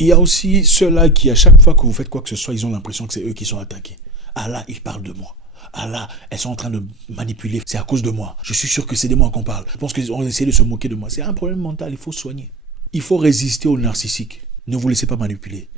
Il y a aussi ceux-là qui, à chaque fois que vous faites quoi que ce soit, ils ont l'impression que c'est eux qui sont attaqués. Ah là, ils parlent de moi. Ah là, elles sont en train de manipuler. C'est à cause de moi. Je suis sûr que c'est de moi qu'on parle. Je pense qu'ils ont essayé de se moquer de moi. C'est un problème mental, il faut soigner. Il faut résister au narcissique. Ne vous laissez pas manipuler.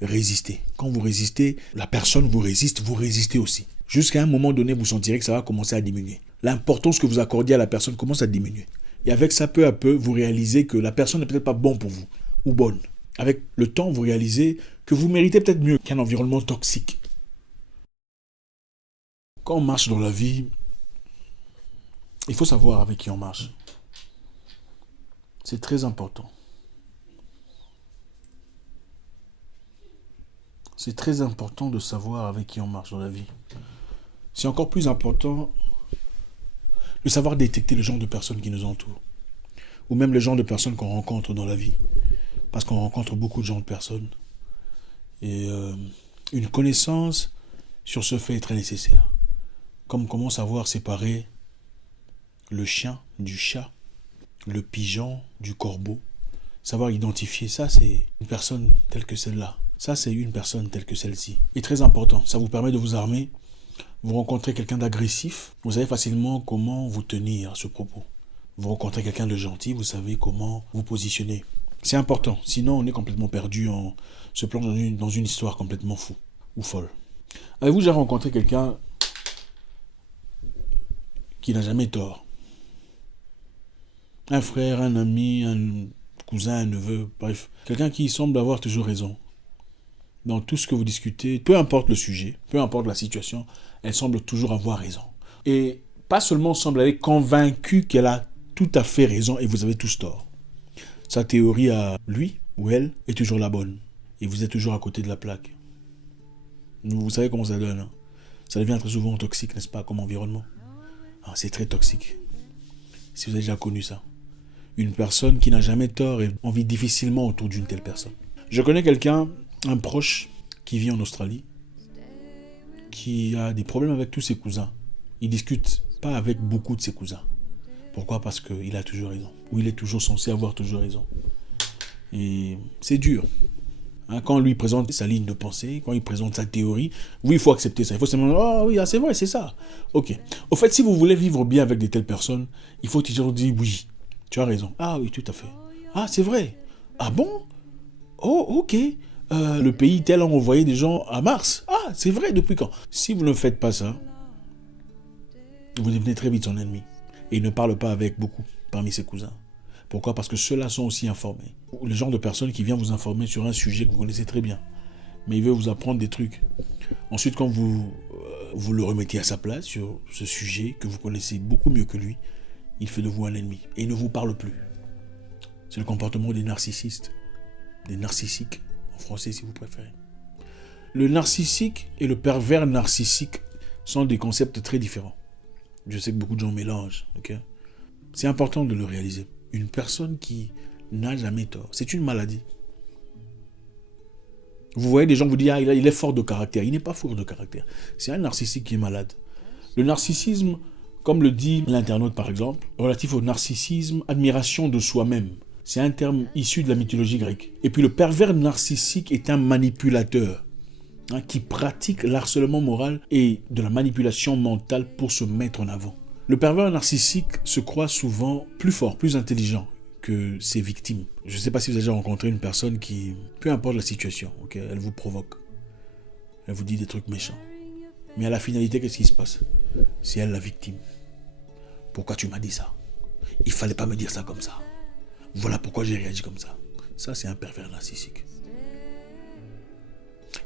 Résistez. Quand vous résistez, la personne vous résistez aussi. Jusqu'à un moment donné, vous sentirez que ça va commencer à diminuer. L'importance que vous accordiez à la personne commence à diminuer. Et avec ça, peu à peu, vous réalisez que la personne n'est peut-être pas bonne pour vous, ou bonne. Avec le temps, vous réalisez que vous méritez peut-être mieux qu'un environnement toxique. Quand on marche dans la vie, il faut savoir avec qui on marche. C'est très important. C'est très important de savoir avec qui on marche dans la vie. C'est encore plus important de savoir détecter le genre de personnes qui nous entourent. Ou même le genre de personnes qu'on rencontre dans la vie. Parce qu'on rencontre beaucoup de gens de personnes. Et une connaissance sur ce fait est très nécessaire. Comme comment savoir séparer le chien du chat, le pigeon du corbeau. Savoir identifier ça, c'est une personne telle que celle-là. Ça, c'est une personne telle que celle-ci. Et très important, ça vous permet de vous armer. Vous rencontrez quelqu'un d'agressif, vous savez facilement comment vous tenir à ce propos. Vous rencontrez quelqu'un de gentil, vous savez comment vous positionner. C'est important, sinon on est complètement perdu en se plongeant dans une histoire complètement fou ou folle. Avez-vous déjà rencontré quelqu'un qui n'a jamais tort? Un frère, un ami, un cousin, un neveu, bref. Quelqu'un qui semble avoir toujours raison. Dans tout ce que vous discutez, peu importe le sujet, peu importe la situation, elle semble toujours avoir raison. Et pas seulement semble elle est convaincue qu'elle a tout à fait raison et vous avez tous tort. Sa théorie à lui ou elle est toujours la bonne. Et vous êtes toujours à côté de la plaque. Vous savez comment ça donne. Hein? Ça devient très souvent toxique, n'est-ce pas, comme environnement. C'est très toxique. Si vous avez déjà connu ça. Une personne qui n'a jamais tort et on vit difficilement autour d'une telle personne. Je connais quelqu'un, un proche, qui vit en Australie, qui a des problèmes avec tous ses cousins. Il discute pas avec beaucoup de ses cousins. Pourquoi? Parce qu'il a toujours raison. Ou il est toujours censé avoir toujours raison. Et c'est dur. Quand lui présente sa ligne de pensée, quand il présente sa théorie, oui, il faut accepter ça. Il faut se demander, oh oui, c'est vrai, c'est ça. Ok. Au fait, si vous voulez vivre bien avec de telles personnes, il faut toujours dire oui. Tu as raison. Ah oui, tout à fait. Ah, c'est vrai. Ah bon? Oh, ok. Le pays tel a envoyé des gens à Mars. Ah, c'est vrai, depuis quand? Si vous ne faites pas ça, vous devenez très vite son ennemi. Et il ne parle pas avec beaucoup parmi ses cousins. Pourquoi? Parce que ceux-là sont aussi informés. Le genre de personne qui vient vous informer sur un sujet que vous connaissez très bien. Mais il veut vous apprendre des trucs. Ensuite, quand vous le remettez à sa place sur ce sujet que vous connaissez beaucoup mieux que lui, il fait de vous un ennemi. Et il ne vous parle plus. C'est le comportement des narcissistes. Des narcissiques, en français si vous préférez. Le narcissique et le pervers narcissique sont des concepts très différents. Je sais que beaucoup de gens mélangent. Okay? C'est important de le réaliser. Une personne qui n'a jamais tort, c'est une maladie. Vous voyez des gens vous disent il est fort de caractère. Il n'est pas fort de caractère. C'est un narcissique qui est malade. Le narcissisme, comme le dit l'internaute par exemple, relatif au narcissisme, admiration de soi-même. C'est un terme issu de la mythologie grecque. Et puis le pervers narcissique est un manipulateur qui pratique l'harcèlement moral et de la manipulation mentale pour se mettre en avant. Le pervers narcissique se croit souvent plus fort, plus intelligent que ses victimes. Je ne sais pas si vous avez déjà rencontré une personne qui, peu importe la situation, okay, elle vous provoque. Elle vous dit des trucs méchants. Mais à la finalité, qu'est-ce qui se passe? C'est elle la victime. Pourquoi tu m'as dit ça? Il fallait pas me dire ça comme ça. Voilà pourquoi j'ai réagi comme ça. Ça, c'est un pervers narcissique.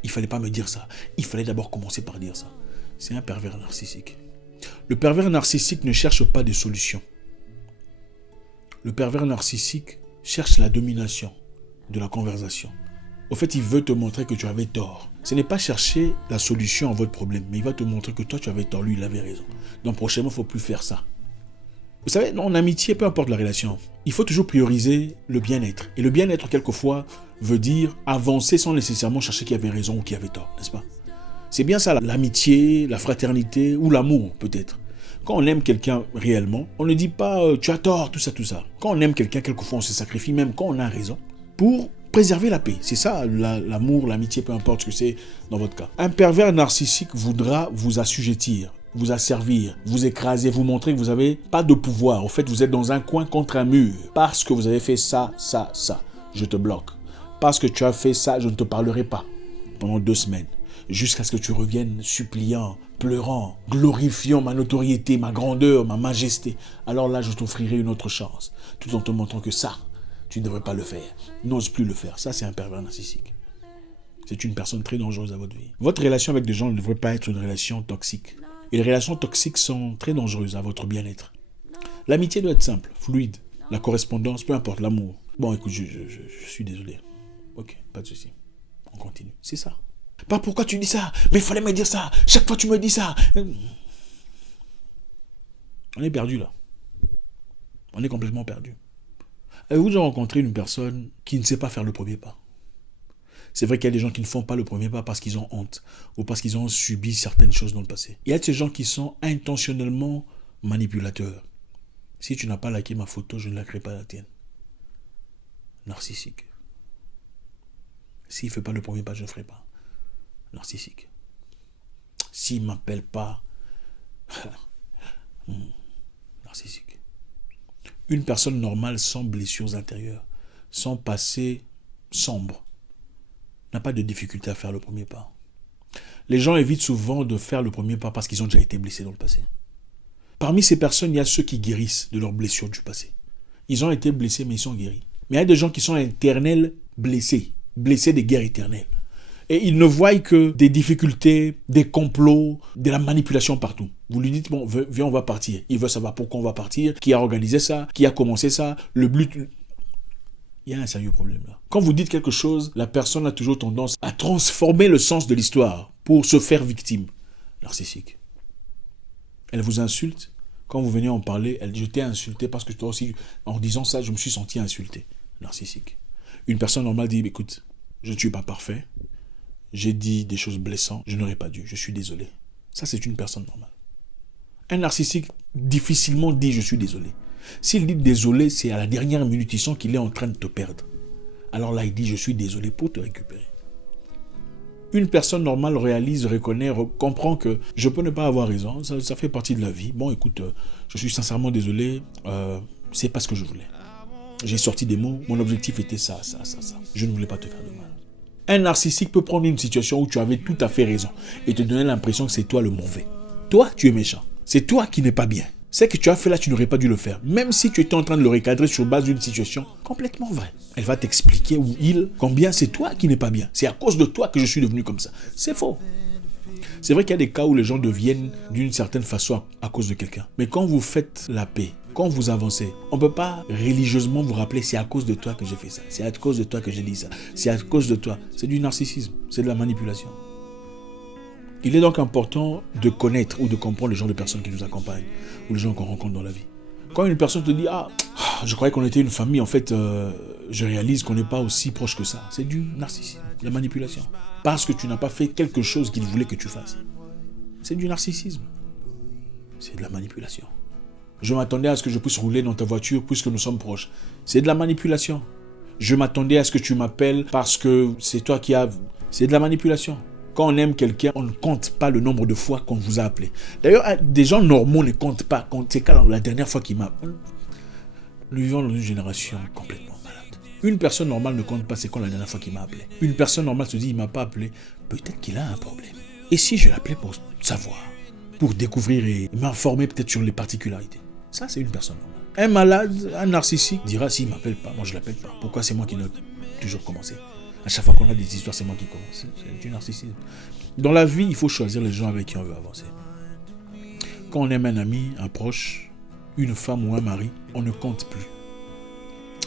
Il fallait pas me dire ça. Il fallait d'abord commencer par dire ça. C'est un pervers narcissique. Le pervers narcissique ne cherche pas de solution. Le pervers narcissique cherche la domination de la conversation. Au fait, il veut te montrer que tu avais tort. Ce n'est pas chercher la solution à votre problème, mais il va te montrer que toi, tu avais tort, lui, il avait raison. Donc, prochainement, il ne faut plus faire ça. Vous savez, en amitié, peu importe la relation, il faut toujours prioriser le bien-être. Et le bien-être, quelquefois, veut dire avancer sans nécessairement chercher qui avait raison ou qui avait tort, n'est-ce pas? C'est bien ça, l'amitié, la fraternité ou l'amour, peut-être. Quand on aime quelqu'un réellement, on ne dit pas tu as tort, tout ça, tout ça. Quand on aime quelqu'un, quelquefois, on se sacrifie, même quand on a raison, pour Préservez la paix. C'est ça, l'amour, l'amitié, peu importe ce que c'est dans votre cas. Un pervers narcissique voudra vous assujettir, vous asservir, vous écraser, vous montrer que vous n'avez pas de pouvoir. En fait, vous êtes dans un coin contre un mur. Parce que vous avez fait ça, ça, ça, je te bloque. Parce que tu as fait ça, je ne te parlerai pas pendant 2 semaines. Jusqu'à ce que tu reviennes suppliant, pleurant, glorifiant ma notoriété, ma grandeur, ma majesté. Alors là, je t'offrirai une autre chance, tout en te montrant que ça, tu ne devrais pas le faire. N'ose plus le faire. Ça, c'est un pervers narcissique. C'est une personne très dangereuse à votre vie. Votre relation avec des gens ne devrait pas être une relation toxique. Et les relations toxiques sont très dangereuses à votre bien-être. L'amitié doit être simple, fluide. La correspondance, peu importe, l'amour. Bon, écoute, je suis désolé. Ok, pas de souci. On continue. C'est ça. Pas pourquoi tu dis ça, mais il fallait me dire ça. Chaque fois tu me dis ça. On est perdu là. On est complètement perdu. Avez-vous déjà rencontré une personne qui ne sait pas faire le premier pas? C'est vrai qu'il y a des gens qui ne font pas le premier pas parce qu'ils ont honte ou parce qu'ils ont subi certaines choses dans le passé. Il y a de ces gens qui sont intentionnellement manipulateurs. Si tu n'as pas liké ma photo, je ne likerai pas la tienne. Narcissique. S'il ne fait pas le premier pas, je ne le ferai pas. Narcissique. S'il ne m'appelle pas, narcissique. Une personne normale sans blessures intérieures, sans passé sombre, n'a pas de difficulté à faire le premier pas. Les gens évitent souvent de faire le premier pas parce qu'ils ont déjà été blessés dans le passé. Parmi ces personnes, il y a ceux qui guérissent de leurs blessures du passé. Ils ont été blessés, mais ils sont guéris. Mais il y a des gens qui sont éternels blessés, blessés des guerres éternelles. Et ils ne voient que des difficultés, des complots, de la manipulation partout. Vous lui dites, bon, viens, on va partir. Il veut savoir pourquoi on va partir, qui a organisé ça, qui a commencé ça, le but. Il y a un sérieux problème là. Quand vous dites quelque chose, la personne a toujours tendance à transformer le sens de l'histoire pour se faire victime. Narcissique. Elle vous insulte. Quand vous venez en parler, elle dit, je t'ai insulté parce que toi aussi, en disant ça, je me suis senti insulté. Narcissique. Une personne normale dit, écoute, je ne suis pas parfait. J'ai dit des choses blessantes, je n'aurais pas dû, je suis désolé. Ça, c'est une personne normale. Un narcissique difficilement dit je suis désolé. S'il dit désolé, c'est à la dernière minute, il sent qu'il est en train de te perdre. Alors là, il dit je suis désolé pour te récupérer. Une personne normale réalise, reconnaît, comprend que je peux ne pas avoir raison, ça fait partie de la vie. Bon, écoute, je suis sincèrement désolé, c'est pas ce que je voulais. J'ai sorti des mots, mon objectif était ça. Je ne voulais pas te faire de mal. Un narcissique peut prendre une situation où tu avais tout à fait raison et te donner l'impression que c'est toi le mauvais. Toi, tu es méchant. C'est toi qui n'es pas bien. Ce que tu as fait là, tu n'aurais pas dû le faire. Même si tu étais en train de le recadrer sur base d'une situation complètement vraie. Elle va t'expliquer, ou il, combien c'est toi qui n'es pas bien. C'est à cause de toi que je suis devenu comme ça. C'est faux. C'est vrai qu'il y a des cas où les gens deviennent d'une certaine façon à cause de quelqu'un. Mais quand vous faites la paix, quand vous avancez, on ne peut pas religieusement vous rappeler c'est à cause de toi que j'ai fait ça. C'est à cause de toi que j'ai dit ça. C'est à cause de toi. C'est du narcissisme. C'est de la manipulation. Il est donc important de connaître ou de comprendre le genre de personnes qui nous accompagnent ou les gens qu'on rencontre dans la vie. Quand une personne te dit « Ah, je croyais qu'on était une famille, en fait, je réalise qu'on n'est pas aussi proche que ça. » C'est du narcissisme, de la manipulation. Parce que tu n'as pas fait quelque chose qu'il voulait que tu fasses. C'est du narcissisme. C'est de la manipulation. Je m'attendais à ce que je puisse rouler dans ta voiture puisque nous sommes proches. C'est de la manipulation. Je m'attendais à ce que tu m'appelles parce que c'est toi qui as... C'est de la manipulation. Quand on aime quelqu'un, on ne compte pas le nombre de fois qu'on vous a appelé. D'ailleurs, des gens normaux ne comptent pas. C'est quand la dernière fois qu'il m'a... Nous vivons dans une génération complètement malade. Une personne normale ne compte pas c'est quand la dernière fois qu'il m'a appelé. Une personne normale se dit il ne m'a pas appelé. Peut-être qu'il a un problème. Et si je l'appelais pour savoir, pour découvrir et m'informer peut-être sur les particularités. Ça, c'est une personne normale. Un malade, un narcissique dira s'il ne m'appelle pas, moi je ne l'appelle pas. Pourquoi c'est moi qui dois toujours commencer? À chaque fois qu'on a des histoires, c'est moi qui commence. C'est du narcissisme. Dans la vie, il faut choisir les gens avec qui on veut avancer. Quand on aime un ami, un proche, une femme ou un mari, on ne compte plus.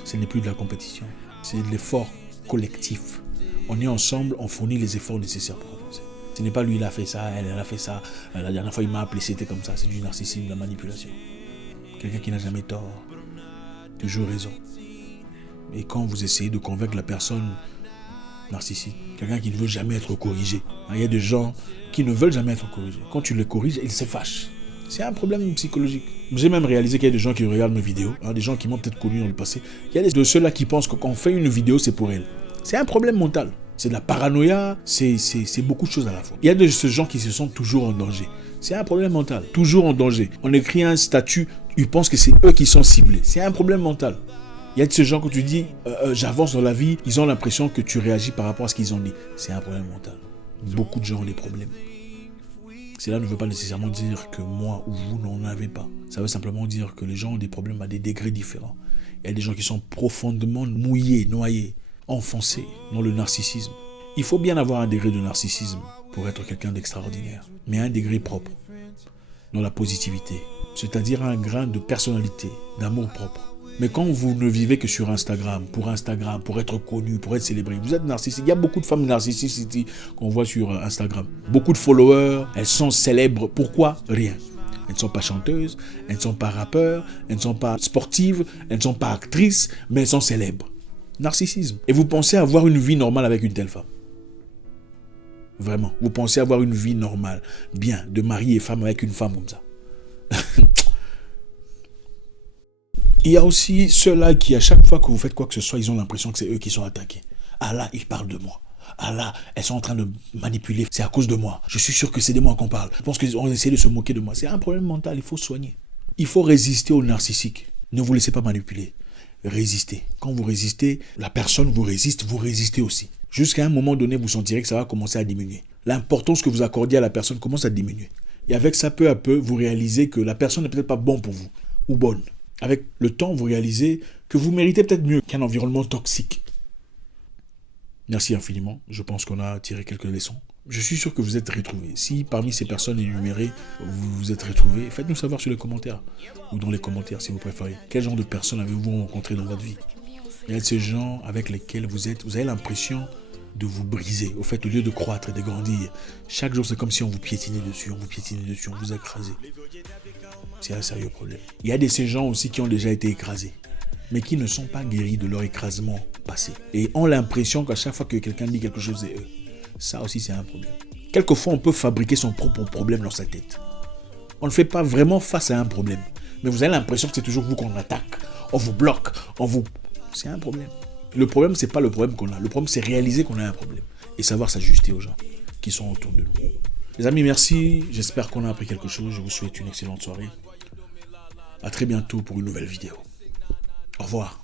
Ce n'est plus de la compétition. C'est de l'effort collectif. On est ensemble, on fournit les efforts nécessaires pour avancer. Ce n'est pas lui, il a fait ça, elle a fait ça. La dernière fois, il m'a appelé, c'était comme ça. C'est du narcissisme, de la manipulation. Quelqu'un qui n'a jamais tort, toujours raison. Et quand vous essayez de convaincre la personne narcissique, quelqu'un qui ne veut jamais être corrigé. Il y a des gens qui ne veulent jamais être corrigés. Quand tu les corriges, ils se fâchent. C'est un problème psychologique. J'ai même réalisé qu'il y a des gens qui regardent mes vidéos, des gens qui m'ont peut-être connu dans le passé. Il y a de ceux-là qui pensent que quand on fait une vidéo, c'est pour elle. C'est un problème mental. C'est de la paranoïa, c'est beaucoup de choses à la fois. Il y a de ces gens qui se sentent toujours en danger. C'est un problème mental, toujours en danger. On écrit un statut, ils pensent que c'est eux qui sont ciblés. C'est un problème mental. Il y a de ces gens que tu dis, j'avance dans la vie, ils ont l'impression que tu réagis par rapport à ce qu'ils ont dit. C'est un problème mental. Beaucoup de gens ont des problèmes. Cela ne veut pas nécessairement dire que moi ou vous n'en avez pas. Ça veut simplement dire que les gens ont des problèmes à des degrés différents. Il y a des gens qui sont profondément mouillés, noyés, enfoncés dans le narcissisme. Il faut bien avoir un degré de narcissisme pour être quelqu'un d'extraordinaire, mais un degré propre, dans la positivité, c'est-à-dire un grain de personnalité, d'amour propre. Mais quand vous ne vivez que sur Instagram, pour être connu, pour être célébré, vous êtes narcissique. Il y a beaucoup de femmes narcissiques qu'on voit sur Instagram. Beaucoup de followers, elles sont célèbres. Pourquoi? Rien. Elles ne sont pas chanteuses, elles ne sont pas rappeurs, elles ne sont pas sportives, elles ne sont pas actrices, mais elles sont célèbres. Narcissisme. Et vous pensez avoir une vie normale avec une telle femme? Vraiment. Vous pensez avoir une vie normale, bien, de mari et femme avec une femme comme ça? Il y a aussi ceux-là qui, à chaque fois que vous faites quoi que ce soit, ils ont l'impression que c'est eux qui sont attaqués. Ah là, ils parlent de moi. Ah là, elles sont en train de manipuler. C'est à cause de moi. Je suis sûr que c'est de moi qu'on parle. Je pense qu'ils ont essayé de se moquer de moi. C'est un problème mental, il faut soigner. Il faut résister au narcissique. Ne vous laissez pas manipuler. Résistez. Quand vous résistez, la personne vous résistez aussi. Jusqu'à un moment donné, vous sentirez que ça va commencer à diminuer. L'importance que vous accordiez à la personne commence à diminuer. Et avec ça, peu à peu, vous réalisez que la personne n'est peut-être pas bonne pour vous, ou bonne. Avec le temps, vous réalisez que vous méritez peut-être mieux qu'un environnement toxique. Merci infiniment. Je pense qu'on a tiré quelques leçons. Je suis sûr que vous êtes retrouvés. Si parmi ces personnes énumérées, vous vous êtes retrouvés, faites-nous savoir sur les commentaires. Ou dans les commentaires si vous préférez. Quel genre de personnes avez-vous rencontré dans votre vie? Il y a de ces gens avec lesquels vous avez l'impression de vous briser. Au fait, au lieu de croître et de grandir, chaque jour c'est comme si on vous piétinait dessus, on vous écrasait. C'est un sérieux problème. Il y a de ces gens aussi qui ont déjà été écrasés, mais qui ne sont pas guéris de leur écrasement passé. Et ont l'impression qu'à chaque fois que quelqu'un dit quelque chose, c'est eux. Ça aussi, c'est un problème. Quelquefois, on peut fabriquer son propre problème dans sa tête. On ne fait pas vraiment face à un problème. Mais vous avez l'impression que c'est toujours vous qu'on attaque. On vous bloque, C'est un problème. Le problème, c'est pas le problème qu'on a. Le problème, c'est réaliser qu'on a un problème. Et savoir s'ajuster aux gens qui sont autour de nous. Les amis, merci. J'espère qu'on a appris quelque chose. Je vous souhaite une excellente soirée. À très bientôt pour une nouvelle vidéo. Au revoir.